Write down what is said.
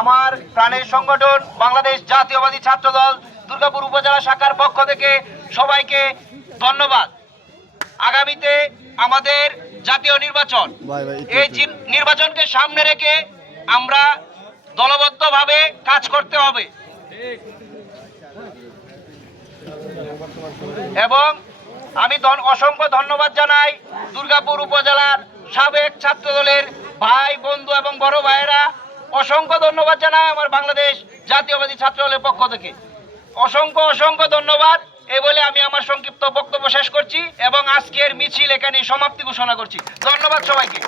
আমার প্রাণের সংগঠন বাংলাদেশ জাতীয়বাদী ছাত্রদল দুর্গাপুর উপজেলা শাখার পক্ষ থেকে সবাইকে ধন্যবাদ। আগামীতে আমাদের জাতীয় নির্বাচন, এই নির্বাচনকে সামনে রেখে আমরা দলবদ্ধভাবে কাজ করতে হবে এবং আমি অসংখ্য ধন্যবাদ জানাই দুর্গাপুর উপজেলার সাবেক ছাত্রদলের ভাই বন্ধু এবং বড় ভাইয়েরা। অসংখ্য ধন্যবাদ জানাই আমার বাংলাদেশ জাতীয়বাদী ছাত্রদলের পক্ষ থেকে। অসংখ্য অসংখ্য ধন্যবাদ। এই বলে আমি আমার সংক্ষিপ্ত বক্তব্য শেষ করছি এবং আজকের মিছিল এখানে সমাপ্তি ঘোষণা করছি। ধন্যবাদ সবাইকে।